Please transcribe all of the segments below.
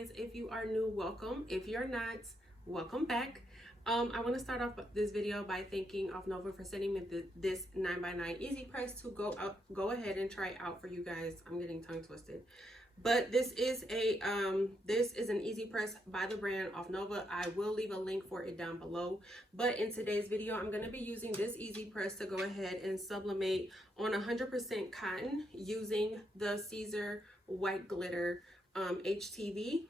guys. If you are new, welcome. If you're not, welcome back. I want to start off this video by thanking Offnova for sending me this 9x9 easy press to go ahead and try out for you guys. I'm getting tongue twisted. But this is an easy press by the brand Offnova. I will leave a link for it down below. But in today's video, I'm going to be using this easy press to go ahead and sublimate on 100% cotton using the Siser white glitter HTV.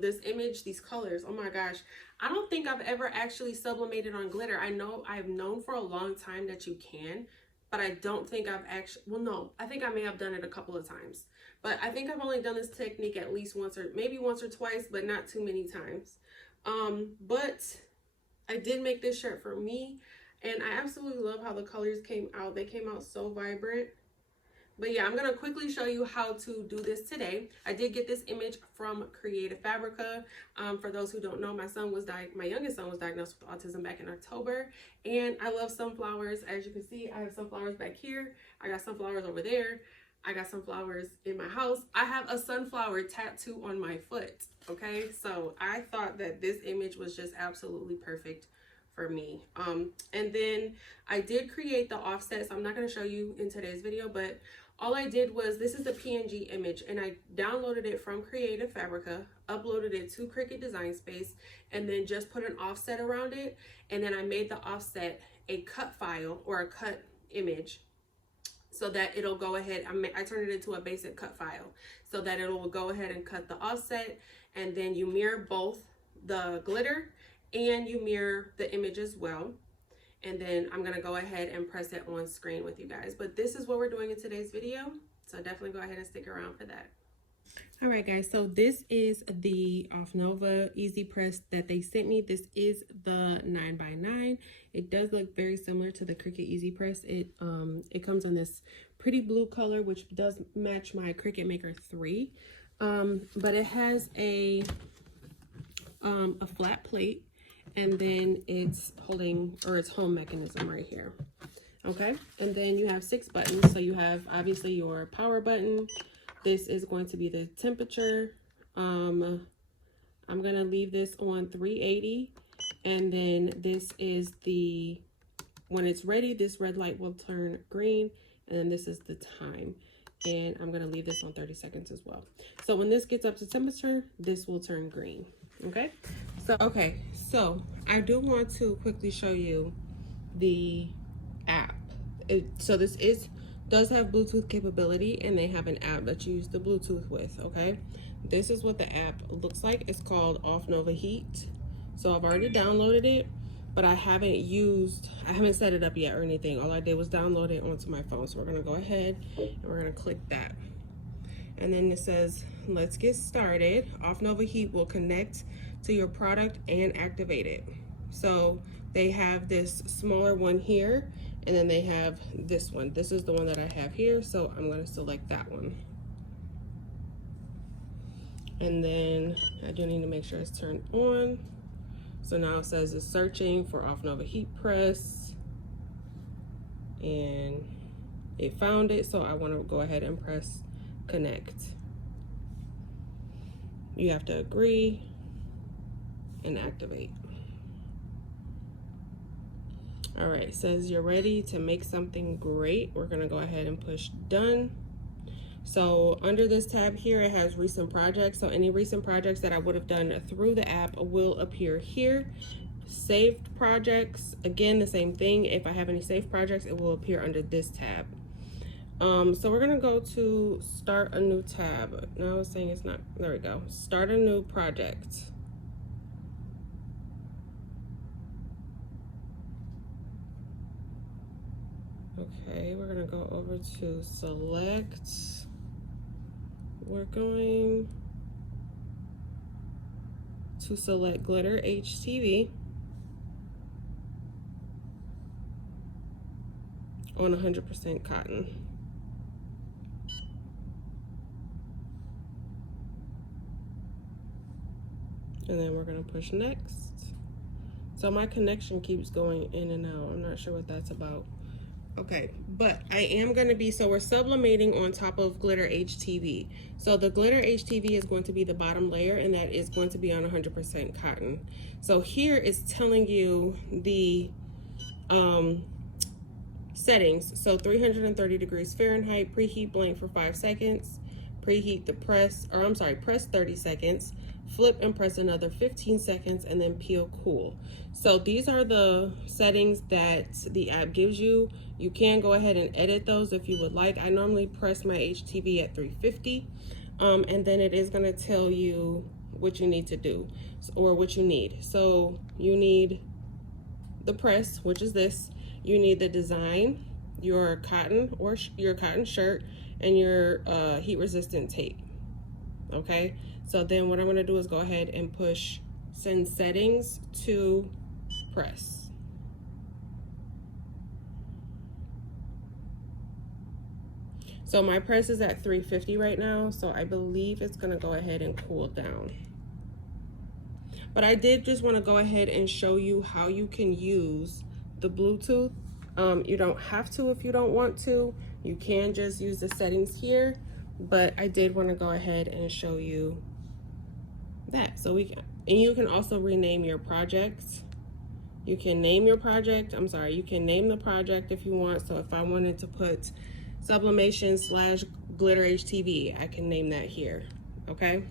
This image, these colors, oh my gosh, I don't think I've ever actually sublimated on glitter. I've known for a long time that you can, but I don't think I've actually, well, no, I think I may have done it a couple of times, but I think I've only done this technique at least once or maybe once or twice, but not too many times. But I did make this shirt for me, and I absolutely love how the colors came out. They came out so vibrant. But yeah, I'm going to quickly show you how to do this today. I did get this image from Creative Fabrica. For those who don't know, my youngest son was diagnosed with autism back in October. And I love sunflowers. As you can see, I have sunflowers back here. I got sunflowers over there. I got sunflowers in my house. I have a sunflower tattoo on my foot. Okay, so I thought that this image was just absolutely perfect for me. And then I did create the offsets. I'm not going to show you in today's video, but all I did was, this is the PNG image, and I downloaded it from Creative Fabrica, uploaded it to Cricut Design Space, and then just put an offset around it. And then I made the offset a cut file or a cut image so that it'll go ahead. I turned it into a basic cut file so that it'll go ahead and cut the offset, and then you mirror both the glitter and you mirror the image as well. And then I'm gonna go ahead and press it on screen with you guys. But this is what we're doing in today's video, so definitely go ahead and stick around for that. All right, guys, so this is the Offnova easy press that they sent me. This is the 9x9. It does look very similar to the Cricut easy press. It comes in this pretty blue color, which does match my Cricut Maker 3. But it has a flat plate, and then it's holding, or its home mechanism right here. Okay, and then you have 6 buttons. So you have obviously your power button. This is going to be the temperature. I'm gonna leave this on 380, and then this is the, when it's ready, this red light will turn green, and then this is the time. And I'm gonna leave this on 30 seconds as well. So when this gets up to temperature, this will turn green. Okay, so I do want to quickly show you the app. So this does have Bluetooth capability, and they have an app that you use the Bluetooth with. Okay, this is what the app looks like. It's called Offnova Heat. So I've already downloaded it, but I haven't set it up yet or anything. All I did was download it onto my phone. So we're gonna go ahead and we're gonna click that. And then it says, let's get started. Offnova Heat will connect to your product and activate it. So they have this smaller one here, and then they have this one. This is the one that I have here, so I'm gonna select that one. And then I do need to make sure it's turned on. So now it says it's searching for Offnova Heat Press, and it found it, so I wanna go ahead and press connect. You have to agree and activate. All right, it says you're ready to make something great. We're gonna go ahead and push done. So under this tab here, it has recent projects. So any recent projects that I would have done through the app will appear here. Saved projects, again, the same thing. If I have any saved projects, it will appear under this tab. So we're gonna go to start a new tab. Now it's saying it's not, there we go. Start a new project. Okay, we're gonna go over to select. We're going to select glitter HTV on 100% cotton. And then we're gonna push next. So my connection keeps going in and out. I'm not sure what that's about. Okay, but I am going to be, so we're sublimating on top of glitter HTV. So the glitter HTV is going to be the bottom layer, and that is going to be on 100% cotton. So here it's telling you the settings. So 330 degrees Fahrenheit, preheat blank for 5 seconds, preheat the press, or I'm sorry, press 30 seconds, flip and press another 15 seconds, and then peel cool. So these are the settings that the app gives you. You can go ahead and edit those if you would like. I normally press my HTV at 350, and then it is going to tell you what you need to do, or what you need. So you need the press, which is this. You need the design, your cotton or your cotton shirt, and your heat resistant tape. Okay, so then what I'm going to do is go ahead and push send settings to press. So my press is at 350 right now, so I believe it's going to go ahead and cool down. But I did just want to go ahead and show you how you can use the Bluetooth. You don't have to if you don't want to. You can just use the settings here, but I did want to go ahead and show you that. So we can, and you can also rename your projects. You can name your project. I'm sorry, you can name the project if you want. So if I wanted to put sublimation / glitter HTV, I can name that here. Okay.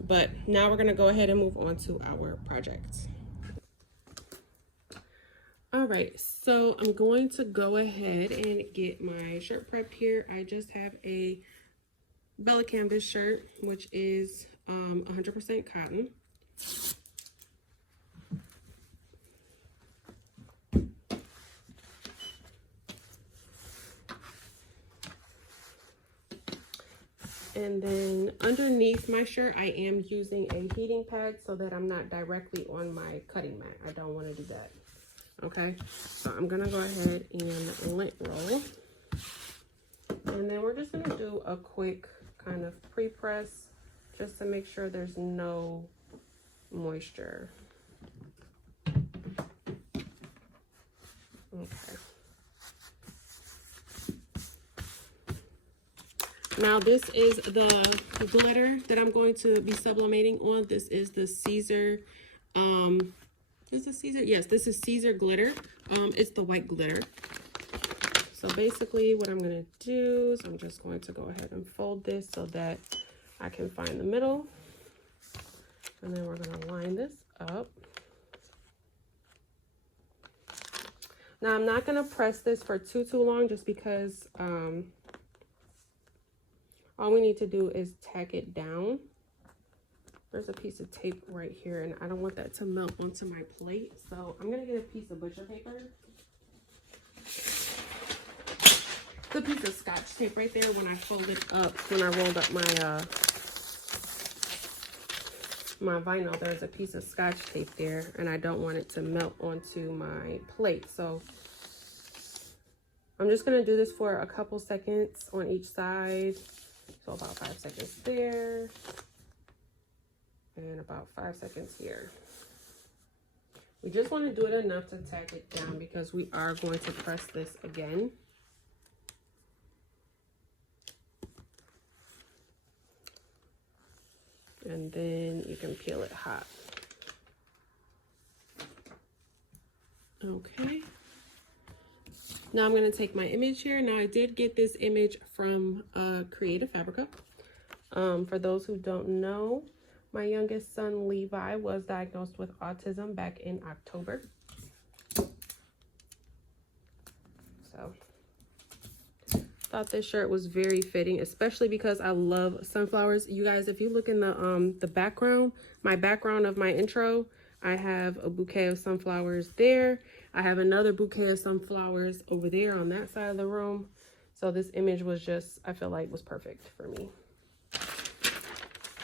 But now we're going to go ahead and move on to our project. All right, so I'm going to go ahead and get my shirt prepped here. I just have a Bella Canvas shirt, which is 100% cotton. And then underneath my shirt, I am using a heating pad so that I'm not directly on my cutting mat. I don't want to do that. Okay, so I'm gonna go ahead and lint roll. And then we're just gonna do a quick kind of pre-press just to make sure there's no moisture. Okay. Now this is the glitter that I'm going to be sublimating on. This is the Siser, is this Siser? Yes, this is Siser glitter. It's the white glitter. So basically what I'm going to do is I'm just going to go ahead and fold this so that I can find the middle. And then we're going to line this up. Now I'm not going to press this for too long just because all we need to do is tack it down. There's a piece of tape right here, and I don't want that to melt onto my plate. So I'm gonna get a piece of butcher paper. The piece of Scotch tape right there. When I folded up, when I rolled up my my vinyl, there's a piece of Scotch tape there, and I don't want it to melt onto my plate. So I'm just gonna do this for a couple seconds on each side. So about 5 seconds there. And about 5 seconds here. We just want to do it enough to tack it down because we are going to press this again. And then you can peel it hot. Okay. Now I'm going to take my image here. Now I did get this image from Creative Fabrica. For those who don't know, my youngest son, Levi, was diagnosed with autism back in October. So, thought this shirt was very fitting, especially because I love sunflowers. You guys, if you look in the background, my background of my intro, I have a bouquet of sunflowers there. I have another bouquet of sunflowers over there on that side of the room. So this image was just, I feel like, was perfect for me.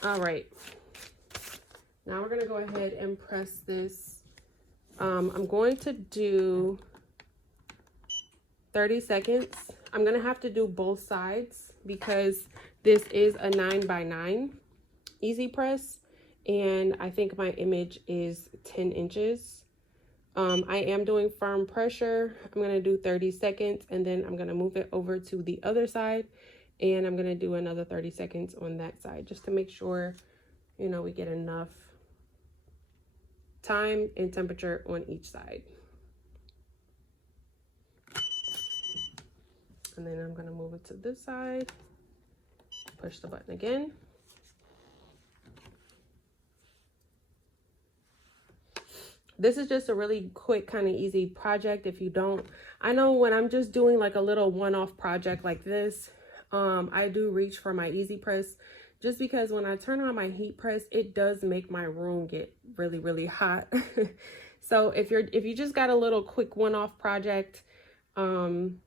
All right. Now we're going to go ahead and press this. I'm going to do 30 seconds. I'm going to have to do both sides because this is a 9x9 easy press. And I think my image is 10 inches. I am doing firm pressure. I'm going to do 30 seconds and then I'm going to move it over to the other side and I'm going to do another 30 seconds on that side just to make sure, you know, we get enough time and temperature on each side. And then I'm going to move it to this side, push the button again. This is just a really quick, kind of easy project. If you don't, I know when I'm just doing like a little one-off project like this, I do reach for my easy press just because when I turn on my heat press, it does make my room get really, really hot. So if you just got a little quick one-off project, an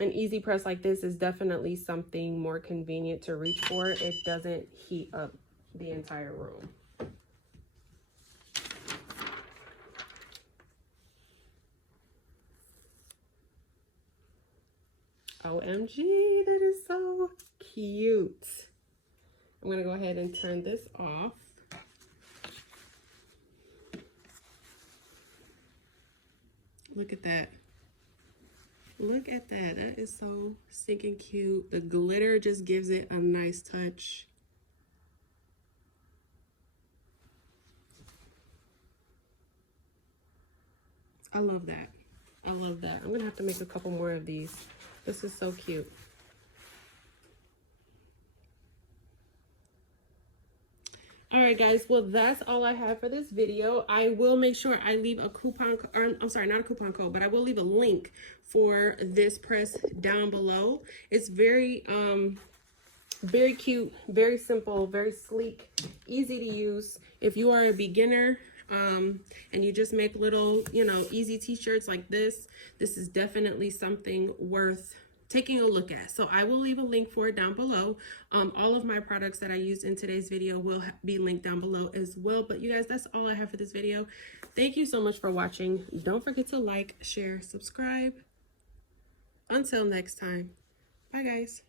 easy press like this is definitely something more convenient to reach for. It doesn't heat up the entire room. OMG, that is so cute. I'm gonna go ahead and turn this off. Look at that. Look at that. That is so stinking cute. The glitter just gives it a nice touch. I love that. I love that. I'm gonna have to make a couple more of these. This is so cute. All right, guys. Well, that's all I have for this video. I will make sure I leave a coupon, or I'm sorry, not a coupon code, but I will leave a link for this press down below. It's very cute, very simple, very sleek, easy to use. If you are a beginner, and you just make little, you know, easy t-shirts like this is definitely something worth taking a look at. So I will leave a link for it down below. All of my products that I used in today's video will be linked down below as well. But you guys, that's all I have for this video. Thank you so much for watching. Don't forget to like, share, subscribe. Until next time. Bye, guys.